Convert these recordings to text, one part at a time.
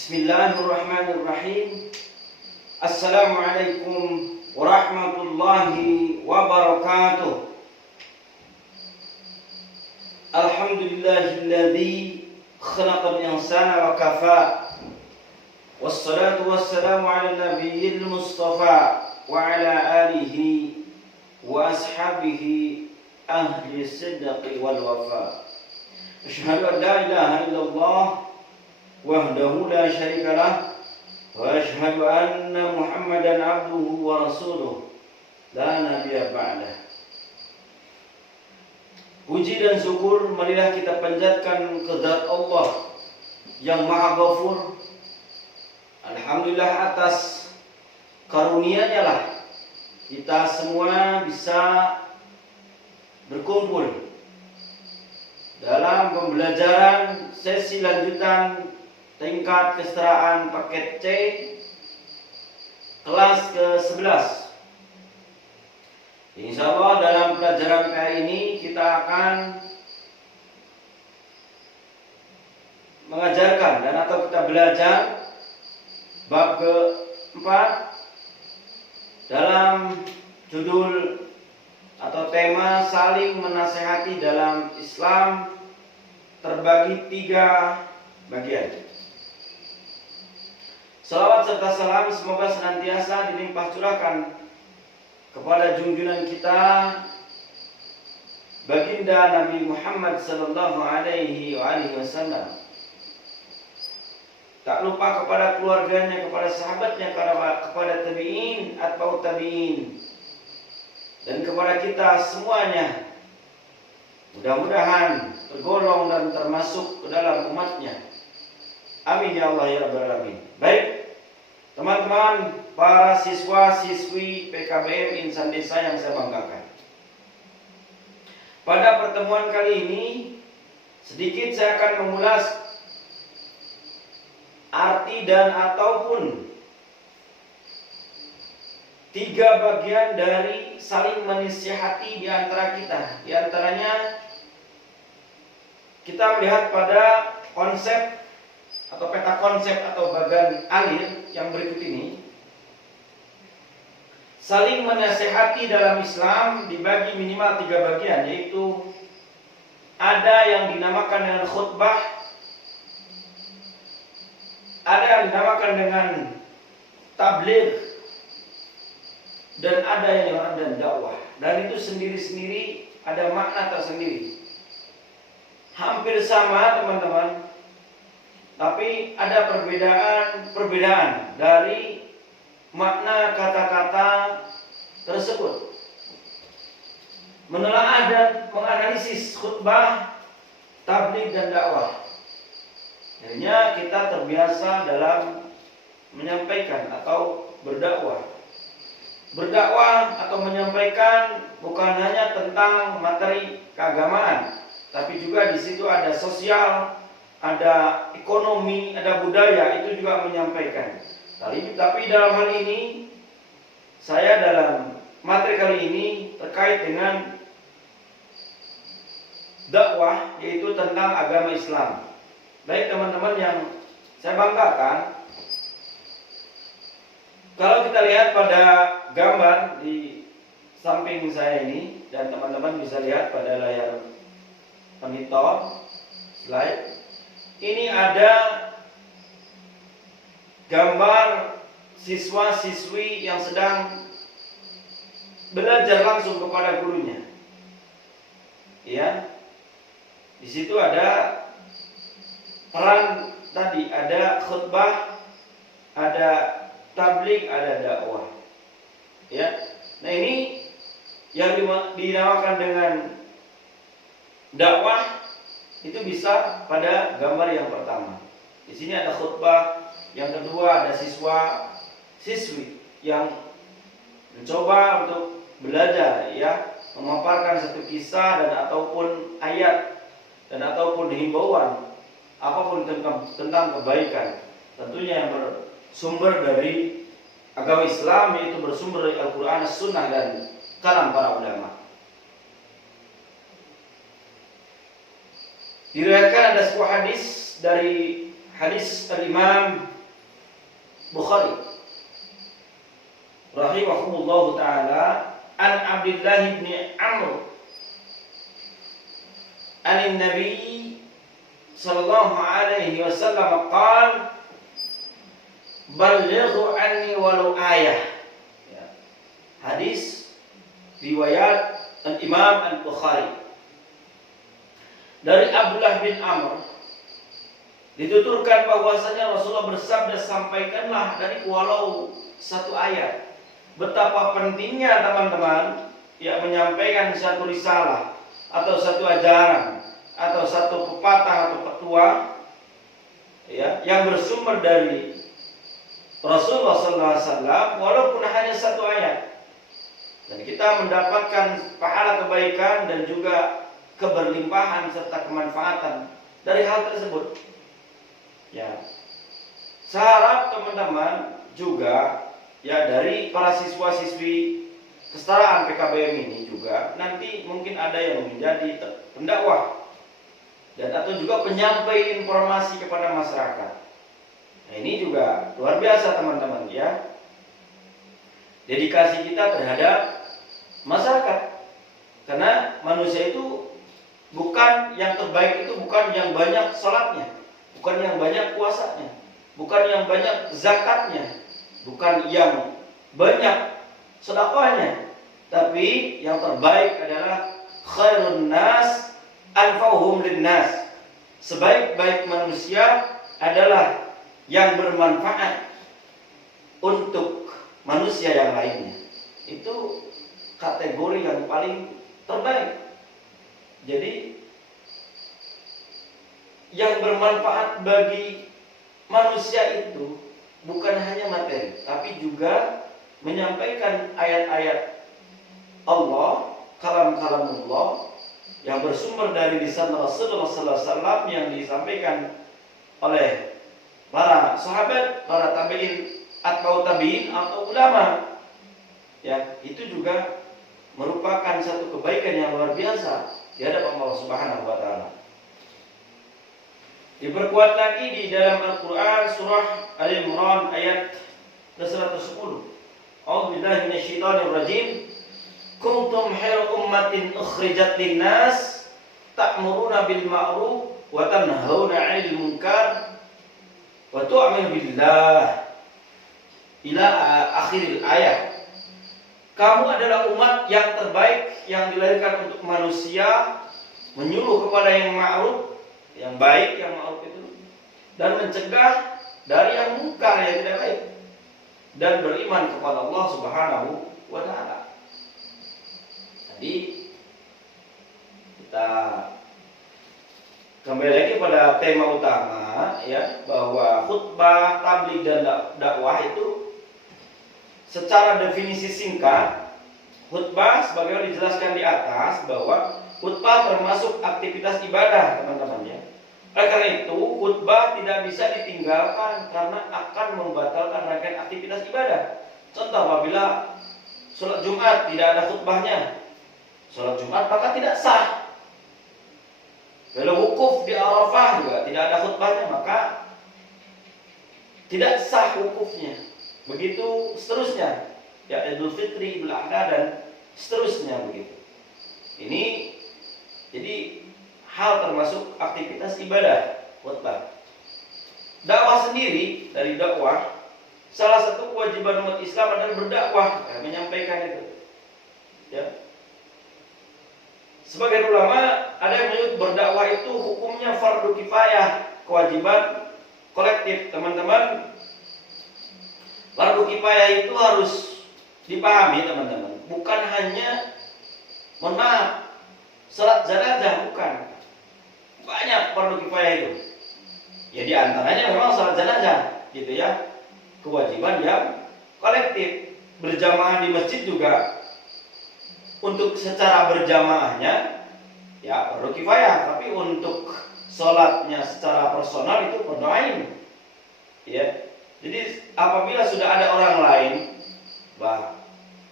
Bismillahirrahmanirrahim. Assalamualaikum warahmatullahi wabarakatuh. Alhamdulillahilladzi khalaqal insana wa kafa. Wassalatu wassalamu ala nabiyyil mustafa wa ala alihi wa ashabihi ahli sidqi wal wafa. Asyhadu an la ilaha illallah wahdahu la syarika lah wa asyhadu anna Muhammadan abduhu wa rasuluh la nabiyya ba'dah. Puji dan syukur marilah kita panjatkan ke zat Allah yang Maha Ghafur. Alhamdulillah atas karunia-Nya lah kita semua bisa berkumpul dalam pembelajaran sesi lanjutan tingkat kesetaraan paket C kelas ke-11. Insyaallah dalam pelajaran kali ini kita akan mengajarkan dan atau kita belajar bab ke-4 dalam judul atau tema saling menasehati dalam Islam terbagi 3 bagian. Salawat serta salam semoga senantiasa dilimpah curahkan kepada junjungan kita baginda Nabi Muhammad sallallahu alaihi wasallam. Tak lupa kepada keluarganya, kepada sahabatnya, kepada tabi'in, atba'ut tabi'in, dan kepada kita semuanya. Mudah-mudahan tergolong dan termasuk ke dalam umatnya. Amin ya Allah ya Rabbal Alamin. Baik, teman-teman, para siswa-siswi PKBM Insan Desa yang saya banggakan. Pada pertemuan kali ini, sedikit saya akan mengulas arti dan ataupun 3 bagian dari saling menasihati di antara kita. Di antaranya kita melihat pada konsep atau peta konsep atau bagan alir yang berikut ini. Saling menasihati dalam Islam dibagi minimal 3 bagian, yaitu ada yang dinamakan dengan khutbah, ada yang dinamakan dengan tabligh, dan ada yang dinamakan dengan dakwah. Dan itu sendiri-sendiri ada makna tersendiri. Hampir sama teman-teman, tapi ada perbedaan dari makna kata-kata tersebut. Menelaah dan menganalisis khutbah, tabligh dan dakwah. Akhirnya kita terbiasa dalam menyampaikan atau berdakwah. Berdakwah atau menyampaikan bukan hanya tentang materi keagamaan, tapi juga di situ ada sosial, ada ekonomi, ada budaya, itu juga menyampaikan. Tapi dalam hal ini, saya dalam materi kali ini terkait dengan dakwah, yaitu tentang agama Islam. Baik teman-teman yang saya banggakan, kalau kita lihat pada gambar di samping saya ini, dan teman-teman bisa lihat pada layar monitor slide, ini ada gambar siswa-siswi yang sedang belajar langsung kepada gurunya. Ya, di situ ada peran tadi, ada khutbah, ada tabligh, ada dakwah. Ya, nah ini yang dinamakan dengan dakwah itu bisa pada gambar yang pertama. Di sini ada khutbah, yang kedua ada siswa-siswi yang mencoba untuk belajar, ya, memaparkan satu kisah dan ataupun ayat dan ataupun himbauan apapun tentang kebaikan, tentunya yang bersumber dari agama Islam, yaitu bersumber dari Al-Quran, As-Sunnah dan kalam para ulama. Diriwayatkan ada sebuah hadis dari hadis Al-Imam Bukhari rahimahullahu taala an Abdullah bin Amr an Nabi sallallahu alaihi wasallam qala ballighu anni walau ayah. Ya. Hadis riwayat Imam Al-Bukhari. Dari Abdullah bin Amr dituturkan bahwasanya Rasulullah bersabda, sampaikanlah dari walau satu ayat. Betapa pentingnya teman-teman ya menyampaikan satu risalah atau satu ajaran atau satu pepatah atau petua ya yang bersumber dari Rasulullah SAW walaupun hanya satu ayat. Dan kita mendapatkan pahala kebaikan dan juga keberlimpahan serta kemanfaatan dari hal tersebut. Ya, saya harap teman-teman juga ya dari para siswa-siswi kesetaraan PKBM ini juga nanti mungkin ada yang menjadi pendakwah dan atau juga penyampai informasi kepada masyarakat. Nah, ini juga luar biasa teman-teman ya. Dedikasi kita terhadap masyarakat. Karena manusia itu bukan yang terbaik itu bukan yang banyak salatnya, bukan yang banyak puasanya, bukan yang banyak zakatnya, bukan yang banyak sedekahnya, tapi yang terbaik adalah khairun nas anfa'uhum linnas. Sebaik-baik manusia adalah yang bermanfaat untuk manusia yang lainnya. Itu kategori yang paling terbaik. Jadi yang bermanfaat bagi manusia itu bukan hanya materi, tapi juga menyampaikan ayat-ayat Allah, kalam-kalamullah yang bersumber dari lisan Rasulullah SAW yang disampaikan oleh para sahabat, para tabi'in, atau tabi'in atau ulama. Ya, itu juga merupakan satu kebaikan yang luar biasa di hadapan Allah Subhanahu wa taala. Diperkuat lagi di dalam Al-Qur'an surah Al-Imran ayat ke-110. A'udzubillahi minasyaitonir rajim. Kuntum khairu ummatin ukhrijat lin-nas ta'muruna bil ma'ruf wa tanhauna 'anil munkar wa tu'minu billah ila akhiril ayat. Kamu adalah umat yang terbaik yang dilahirkan untuk manusia, menyuruh kepada yang ma'ruf, yang baik, yang ma'ruf itu, dan mencegah dari yang mungkar, yang tidak baik, dan beriman kepada Allah Subhanahu wa taala. Jadi kita kembali lagi pada tema utama ya, bahwa khutbah, tabligh dan dakwah itu secara definisi singkat, khutbah sebagaimana dijelaskan di atas bahwa khutbah termasuk aktivitas ibadah, teman-teman ya. Oleh karena itu, khutbah tidak bisa ditinggalkan karena akan membatalkan rangkaian aktivitas ibadah. Contoh, apabila sholat Jumat tidak ada khutbahnya, sholat Jumat maka tidak sah. Kalau wukuf di Arafah juga tidak ada khutbahnya, maka tidak sah wukufnya. Begitu seterusnya, ya Idul Fitri, Idul Adha dan seterusnya begitu. Ini jadi hal termasuk aktivitas ibadah khutbah. Dakwah sendiri, dari dakwah, salah satu kewajiban umat Islam adalah berdakwah, ya, menyampaikan itu. Ya. Sebagian ulama ada yang menyebut berdakwah itu hukumnya fardu kifayah, kewajiban kolektif, teman-teman. Fardu kifayah itu harus dipahami, teman-teman. Bukan hanya, mohon maaf, salat jenazah, bukan. Banyak fardu kifayah itu. Ya di antaranya memang salat jenazah, gitu ya. Kewajiban yang kolektif. Berjamaah di masjid juga untuk secara berjamaahnya ya fardu kifayah, tapi untuk salatnya secara personal itu fardu ain. Ya. Jadi apabila sudah ada orang lain,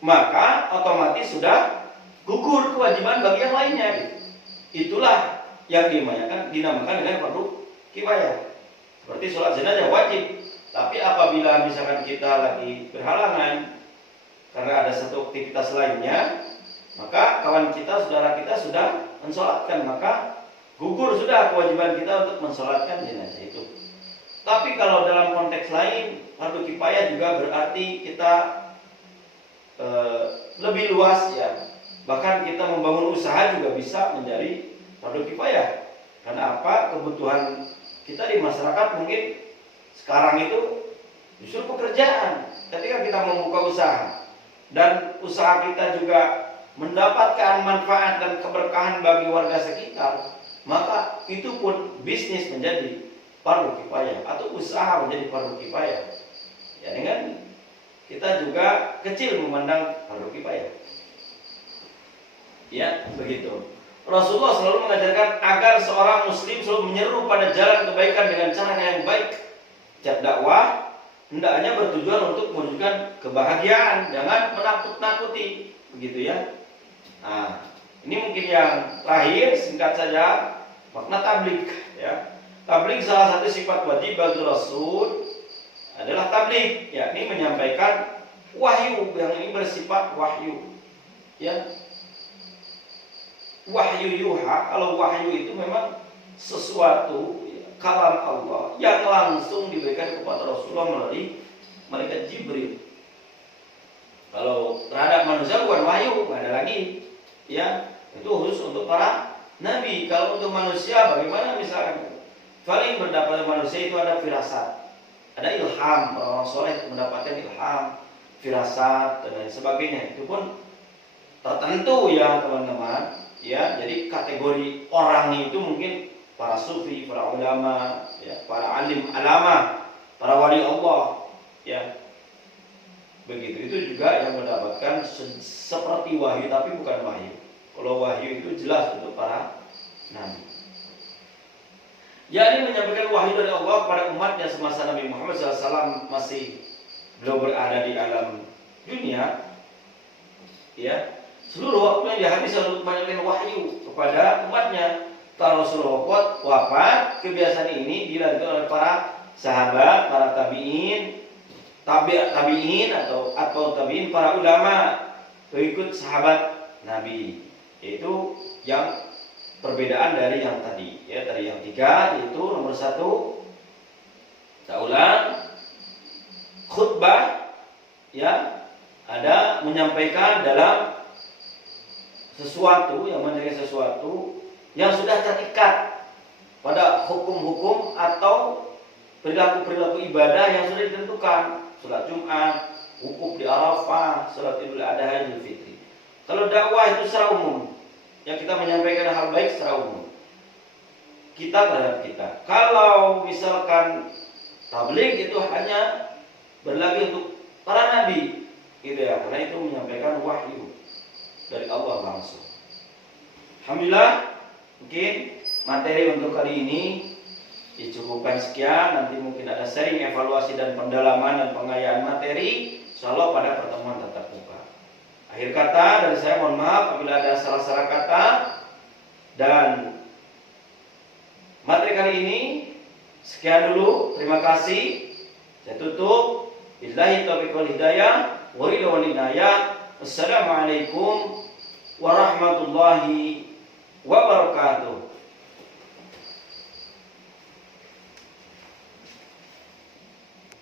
maka otomatis sudah gugur kewajiban bagi yang lainnya. Gitu. Itulah yang dinamakan dengan fardu kifayah. Seperti sholat jenazah wajib, Tapi apabila misalkan kita lagi berhalangan karena ada satu aktivitas lainnya, maka kawan kita, saudara kita sudah mensolatkan, maka gugur sudah kewajiban kita untuk mensolatkan jenazah itu. Tapi kalau dalam konteks lain, fardu kifayah juga berarti kita lebih luas ya. Bahkan kita membangun usaha juga bisa menjadi fardu kifayah. Karena apa? Kebutuhan kita di masyarakat mungkin sekarang itu justru pekerjaan. Ketika kita membuka usaha dan usaha kita juga mendapatkan manfaat dan keberkahan bagi warga sekitar, maka itu pun bisnis menjadi fardu kifayah atau usaha menjadi fardu kifayah. Ya, dengan kita juga kecil memandang fardu kifayah. Ya, begitu. Rasulullah selalu mengajarkan agar seorang muslim selalu menyeru pada jalan kebaikan dengan cara yang baik. Dakwah hendaknya bertujuan untuk mewujudkan kebahagiaan, jangan menakut-nakuti, begitu ya. Nah, ini mungkin yang terakhir, singkat saja, makna tabligh ya. Tabligh salah satu sifat wajib bagi Rasul adalah tabligh, yakni menyampaikan wahyu, yang ini bersifat wahyu. Ya. Wahyu yuha, kalau wahyu itu memang sesuatu kalam Allah yang langsung diberikan kepada Rasulullah melalui malaikat Jibril. Kalau terhadap manusia bukan wahyu, nggak ada lagi. Ya, itu khusus untuk para nabi. Kalau untuk manusia bagaimana misalnya? Paling berdapat manusia itu ada firasat, ada ilham. Orang soleh mendapatkan ilham, firasat dan lain sebagainya. Itu pun tertentu ya teman-teman. Ya, jadi kategori orang itu mungkin para sufi, para ulama, ya, para alim alama, para wali Allah, ya. Begitu, itu juga yang mendapatkan seperti wahyu tapi bukan wahyu. Kalau wahyu itu jelas untuk para nabi. Ya, ini menyampaikan wahyu dari Allah kepada umatnya semasa Nabi Muhammad SAW masih belum berada di alam dunia. Ya, seluruh waktu yang dihabiskan untuk menyampaikan wahyu kepada umatnya. Kalau Rasulullah wafat, kebiasaan ini dilanjutkan oleh para sahabat, para tabi'in, tabi'in atau tabi'in, para ulama, pengikut sahabat Nabi. Itu yang perbedaan dari yang tadi. Ya, dari yang tiga, yaitu nomor satu, saya ulang, khutbah, ya, ada menyampaikan dalam sesuatu yang menjadi sesuatu yang sudah terikat pada hukum-hukum atau perilaku-perilaku ibadah yang sudah ditentukan. Salat Jumat, wukuf di Arafah, salat Idul Adha, Idul Fitri. Kalau dakwah itu secara umum, yang kita menyampaikan hal baik secara umum, kita terhadap kita. Kalau misalkan tabligh itu hanya berlaku untuk para nabi, gitu ya, karena itu menyampaikan wahyu dari Allah langsung. Alhamdulillah, mungkin materi untuk kali ini dicukupkan sekian. Nanti mungkin ada sharing, evaluasi dan pendalaman dan pengayaan materi, insyaallah pada pertemuan tatap muka. Akhir kata dari saya, mohon maaf apabila ada salah-salah kata. Dan materi kali ini sekian dulu. Terima kasih. Saya tutup. Billahi taufiq wal hidayah. Wa ila wal hidayah. Assalamualaikum warahmatullahi wabarakatuh.